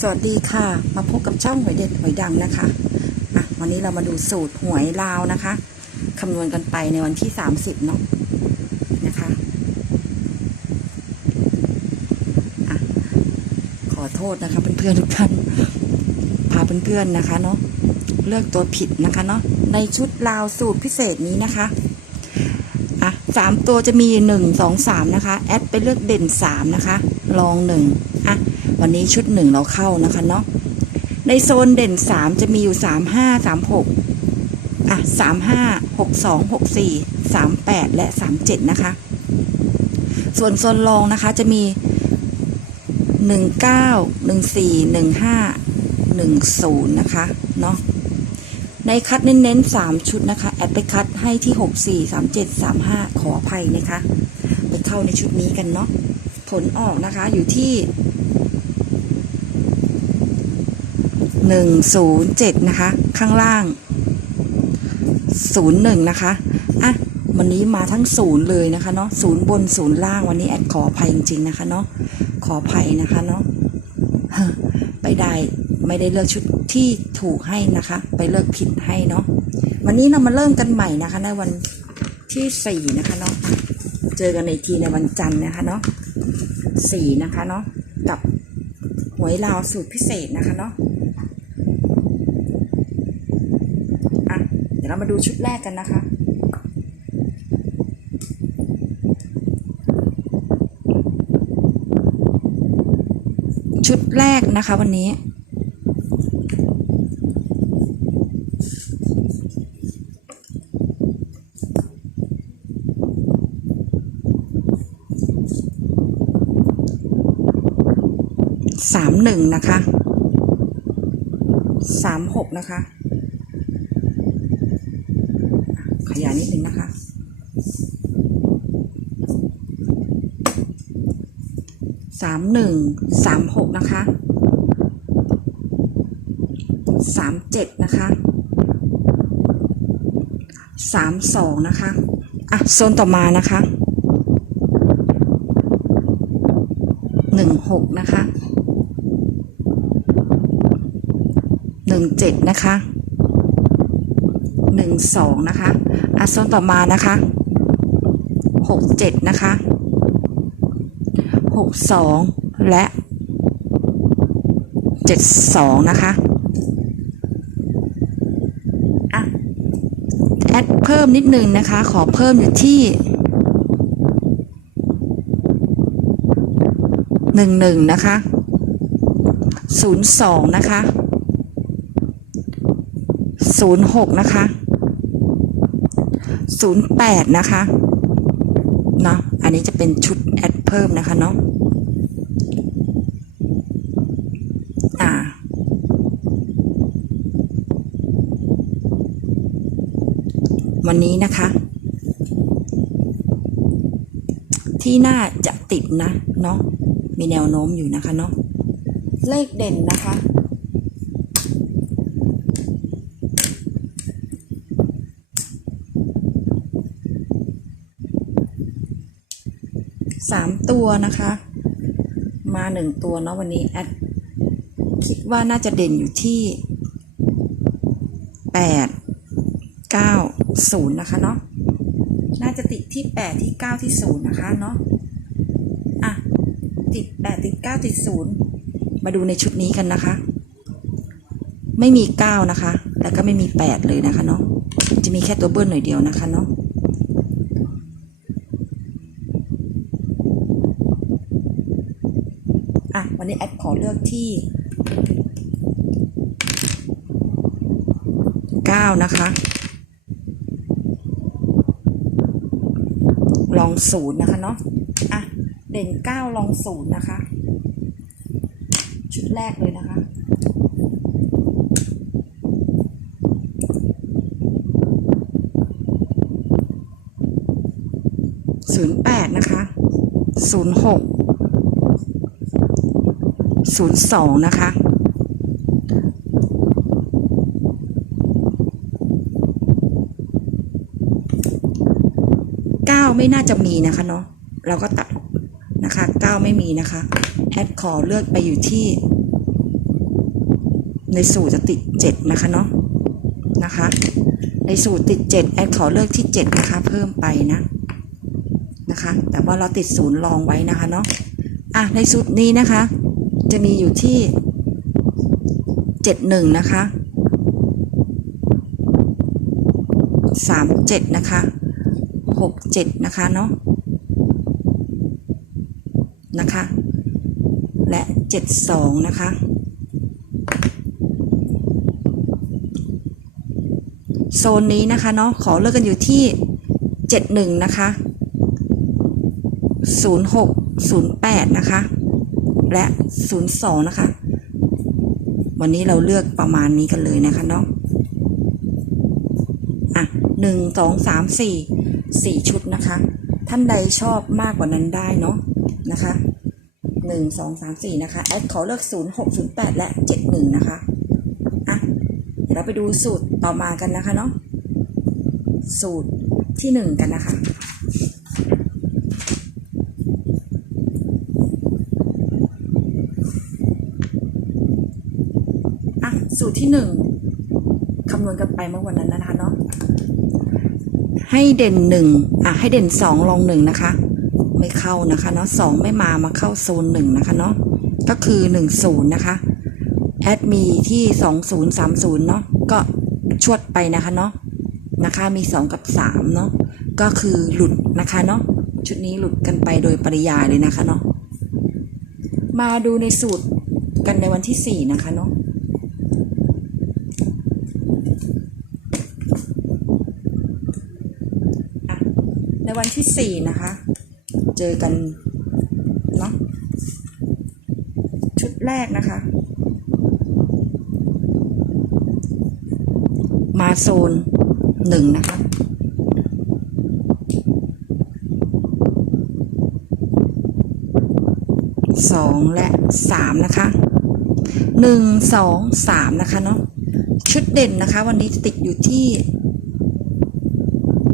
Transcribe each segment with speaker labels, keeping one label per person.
Speaker 1: สวัสดีค่ะ มาพบกับช่องหวยเด็ดหวยดังนะคะอะวันนี้เรามาดูสูตรหวยลาวนะคะคำนวณกันไปในวันที่30เนาะนะคะอะขอโทษนะคะเพื่อนๆทุกท่านพาเพื่อนๆนะคะเนาะเลือกตัวผิดนะคะเนาะในชุดลาวสูตรพิเศษนี้นะคะอะสามตัวจะมีหนึ่งสองสามนะคะ แอดไปเลือกเด่นสามนะคะ ลองหนึ่ง วันนี้ชุดหนึ่งเราเข้านะคะเนาะในโซนเด่นสามจะมีอยู่สามห้าสามหกอะสามห้าหกสองหกสี่สามแปดและสามเจ็ดนะคะ ส่วนโซนรองนะคะจะมีหนึ่งเก้าหนึ่งสี่หนึ่งห้าหนึ่งศูนย์นะคะเนาะในคัดเน้นๆสามชุดนะคะ แอดไปคัดให้ที่หกสี่สามเจ็ดสามห้าขออภัยนะคะ ไปเข้าในชุดนี้กันเนาะผลออกนะคะอยู่ที่ หนึ่งศูนย์เจ็ดนะคะ ข้างล่างศูนย์หนึ่งนะคะ อะ วันนี้มาทั้งศูนย์เลยนะคะเนาะศูนย์บนศูนย์ล่างวันนี้แอดขออภัยจริงๆนะคะเนาะขออภัยนะคะเนาะไปได้ไม่ได้เลือกชุดที่ถูกให้นะคะ ไปเลือกผิดให้เนาะวันนี้เรามาเริ่มกันใหม่นะคะ ในวันที่สี่นะคะเนาะเจอกันในทีในวันจันทร์นะคะเนาะสี่นะคะเนาะกับหวยลาวสูตรพิเศษนะคะเนาะ อะ เรามาดูชุดแรกกันนะคะ ชุดแรกนะคะวันนี้ สามหนึ่งนะคะ สามหกนะคะ ขยายนิดนึงนะคะ สามหนึ่งสามหกนะคะ สามเจ็ดนะคะ สามสองนะคะ อะ โซนต่อมานะคะ หนึ่งหกนะคะ หนึ่งเจ็ดนะคะ หนึ่งสองนะคะอะโซนต่อมานะคะหกเจ็ดนะคะหกสองและเจ็ดสองนะคะอะแอดเพิ่มนิดนึงนะคะ ขอเพิ่มอยู่ที่หนึ่งหนึ่งนะคะศูนย์สองนะคะศูนย์หกนะคะ ศูนย์แปดนะคะเนาะอันนี้จะเป็นชุดแอดเพิ่มนะคะเนาะอ่าวันนี้นะคะ ที่น่าจะติดนะเนาะมีแนวโน้มอยู่นะคะเนาะเลขเด่นนะคะ สามตัวนะคะ มาหนึ่งตัวเนาะวันนี้แอดคิดว่าน่าจะเด่นอยู่ที่แปดเก้าศูนย์นะคะเนาะน่าจะติดที่แปดที่เก้าที่ศูนย์นะคะเนาะอะติดแปดติดเก้าติดศูนย์มาดูในชุดนี้กันนะคะ ไม่มีเก้านะคะ แล้วก็ไม่มีแปดเลยนะคะเนาะจะมีแค่ตัวเบิ้ลหน่อยเดียวนะคะเนาะ อะ วันนี้แอดขอเลือกที่ 9 นะคะ ลองศูนย์นะคะเนาะ อะ เด่น 9 ลองศูนย์นะคะ ชุดแรกเลยนะคะศูนย์แปดนะคะศูนย์หก ศูนย์สองนะคะ เก้าไม่น่าจะมีนะคะเนาะ เราก็ตัดนะคะเก้าไม่มีนะคะ แอดขอเลือกไปอยู่ที่ ในสูตรจะติดเจ็ดนะคะเนาะ นะคะ ในสูตรติดเจ็ดแอดขอเลือกที่เจ็ดนะคะ เพิ่มไปนะนะคะ แต่ว่าเราติดศูนย์รองไว้นะคะเนาะอะในสูตรนี้นะคะ จะมีอยู่ที่เจ็ดหนึ่งนะคะสามเจ็ดนะคะหกเจ็ดนะคะเนาะนะคะ และเจ็ดสองนะคะ โซนนี้นะคะเนาะขอเลือกกันอยู่ที่เจ็ดหนึ่งนะคะศูนย์หกศูนย์แปดนะคะ และศูนะคะ วันนี้เราเลือกประมาณนี้กันเลยนะคะเนาะอะหนึ่งสองสามสี่สี่ชุดนะคะ ท่านใดชอบมากกว่านั้นได้เนาะนะคะหนึ่งสอามสี่นะคะแอดขอเลือกศูนย์หกศูนย์แปดและเจ็ดหนึ่งนะคะอะเดี๋ยวเราไปดูสูตรต่อมากันนะคะเนาะสูตรที่หนึ่งกันนะคะ สูตรที่หนึ่งคำนวณกันไปเมื่อวันนั้นนะคะเนาะให้เด่นหนึ่งอะให้เด่นสองลองหนึ่งนะคะ ไม่เข้านะคะเนาะสองไม่มามาเข้าโซนหนึ่งนะคะเนาะก็คือหนึ่งศูนย์นะคะแอดมีที่2030เนาะก็ชวดไปนะคะเนาะนะคะมี2กับ3เนาะก็คือหลุดนะคะเนาะชุดนี้หลุดกันไปโดยปริยายเลยนะคะเนาะมาดูในสูตรกันในวันที่4นะคะเนาะอะใน วันที่4นะคะ เจอกันเนาะชุดแรกนะคะ มาโซนหนึ่งนะคะสองและสามนะคะหนึ่งสองสามนะคะเนาะชุดเด่นนะคะ วันนี้ติดอยู่ที่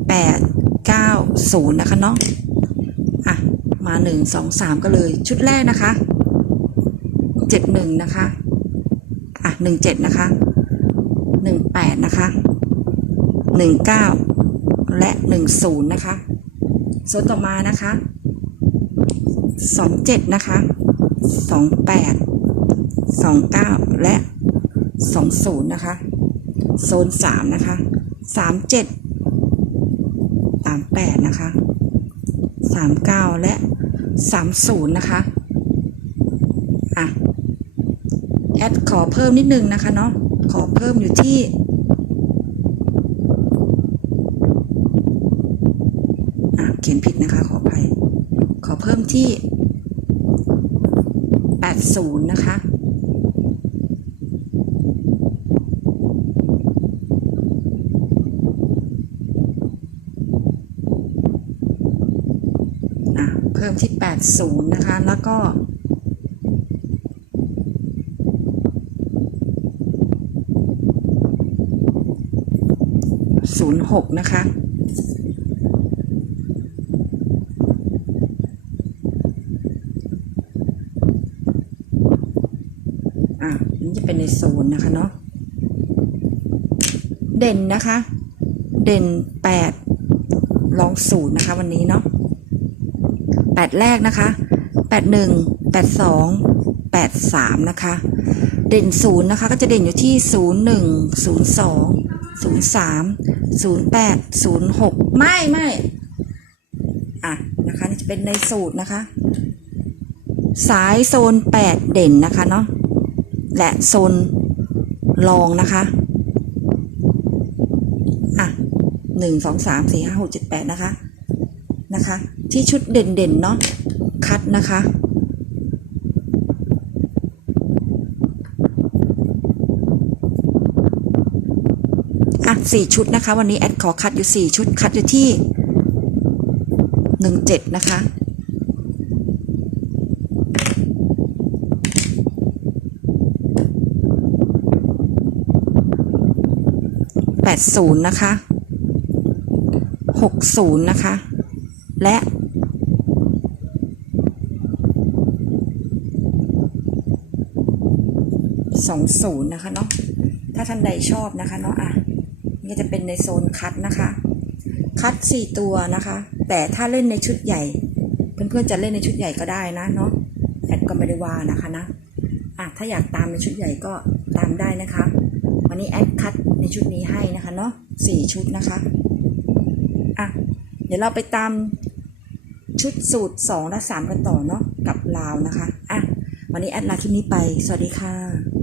Speaker 1: แปด เก้าศูนย์นะคะเนาะอะ มาหนึ่งสองสามก็เลยชุดแรกนะคะเจ็ดหนึ่งนะคะ อะหนึ่งเจ็ดนะคะหนึ่งแปดนะคะหนึ่งเก้าและหนึ่งศูนย์นะคะส่วนต่อมานะคะสองเจ็ดนะคะสองแปดสองเก้าและสองศูนย์นะคะ โซนสามนะคะสามเจ็ดสามแปดนะคะสามเก้าและสามศูนย์นะคะ อะ แอดขอเพิ่มนิดนึงนะคะเนาะ ขอเพิ่มอยู่ที่อะเขียนผิดนะคะ ขออภัย ขอเพิ่มที่ 80 นะคะ พิ่มที่ 80 นะคะ แล้วก็ ศูนย์หกนะคะ อะนี่จะเป็นในโซนนะคะเนาะ เด่นนะคะ เด่นแปดลองศูนย์นะคะวันนี้เนาะ ดแรกนะคะแปดหนึ่งแปดสองแปดสามนะคะ เด่นศูนย์นะคะ ก็จะเด่นอยู่ที่ศูนย์หนึ่งศูนย์สองศูนย์สามศูนย์แปดศูนย์หกไม่ไม่อะนะคะนี่จะเป็นในสูตรนะคะ สายโซนแปดเด่นนะคะเนาะและโซนรองนะคะอะหนึ่งสองสามสี่ห้าหกเจ็ดแปดนะคะนะคะ ที่ชุดเด่นๆเนาะคัดนะคะอะสี่ชุดนะคะ วันนี้แอดขอคัดอยู่สี่ชุดคัดอยู่ที่หนึ่งเจ็ดนะคะแปดศูนย์นะคะหกศูนย์นะคะ และ สองศูนย์นะคะเนาะ ถ้าท่านใดชอบนะคะเนาะอะนี่จะเป็นในโซนคัดนะคะ คัดสี่ตัวนะคะ แต่ถ้าเล่นในชุดใหญ่ เพื่อนๆจะเล่นในชุดใหญ่ก็ได้นะเนาะแอดก็ไม่ได้ว่านะคะนะอะถ้าอยากตามในชุดใหญ่ก็ตามได้นะคะ วันนี้แอดคัดในชุดนี้ให้นะคะเนาะสี่ชุดนะคะอะเดี๋ยวเราไปตามชุดสูตรสองและสามกันต่อเนาะกับลาวนะคะ อะ วันนี้แอดลาคลิปนี้ไป สวัสดีค่ะ